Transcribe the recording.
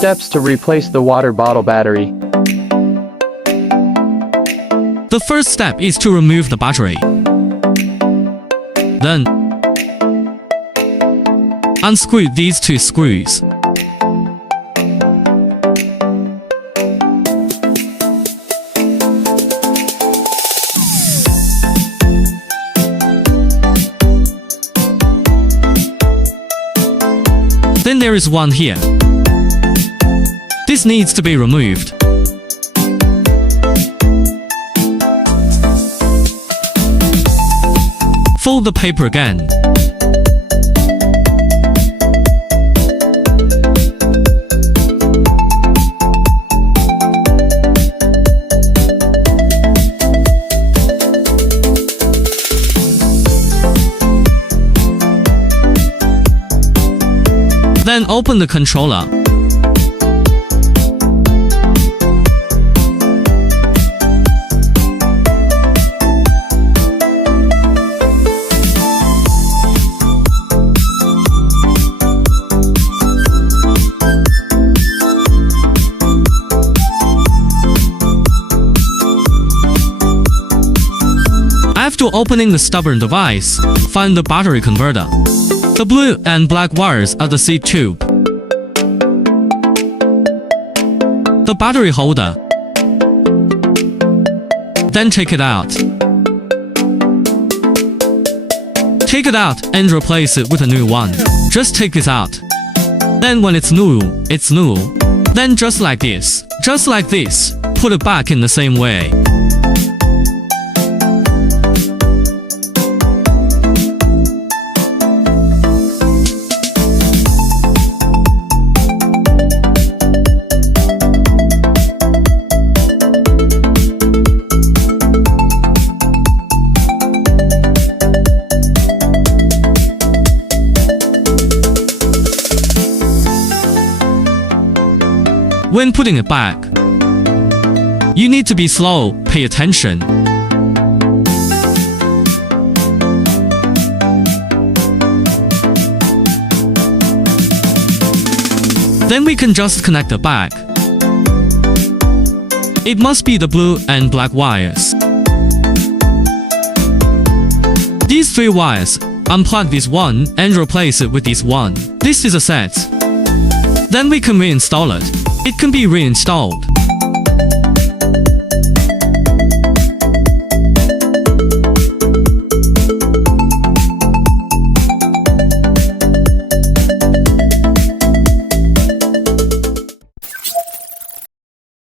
Steps to replace the water bottle battery. The first step is to remove the battery. Then, unscrew these two screws. Then there is one here. This needs to be removed. Fold the paper again. Then open the controller. After opening the stubborn device, find the battery converter. The blue and black wires are the seed tube, the battery holder. Then take it out. Take it out and replace it with a new one. Just take it out. Then when it's new, it's new. Then just like this, put it back in the same way. When putting it back, you need to be slow, pay attention. Then we can just connect it back. It must be the blue and black wires. These three wires, unplug this one and replace it with this one. This is a set. Then we can reinstall it. It can be reinstalled.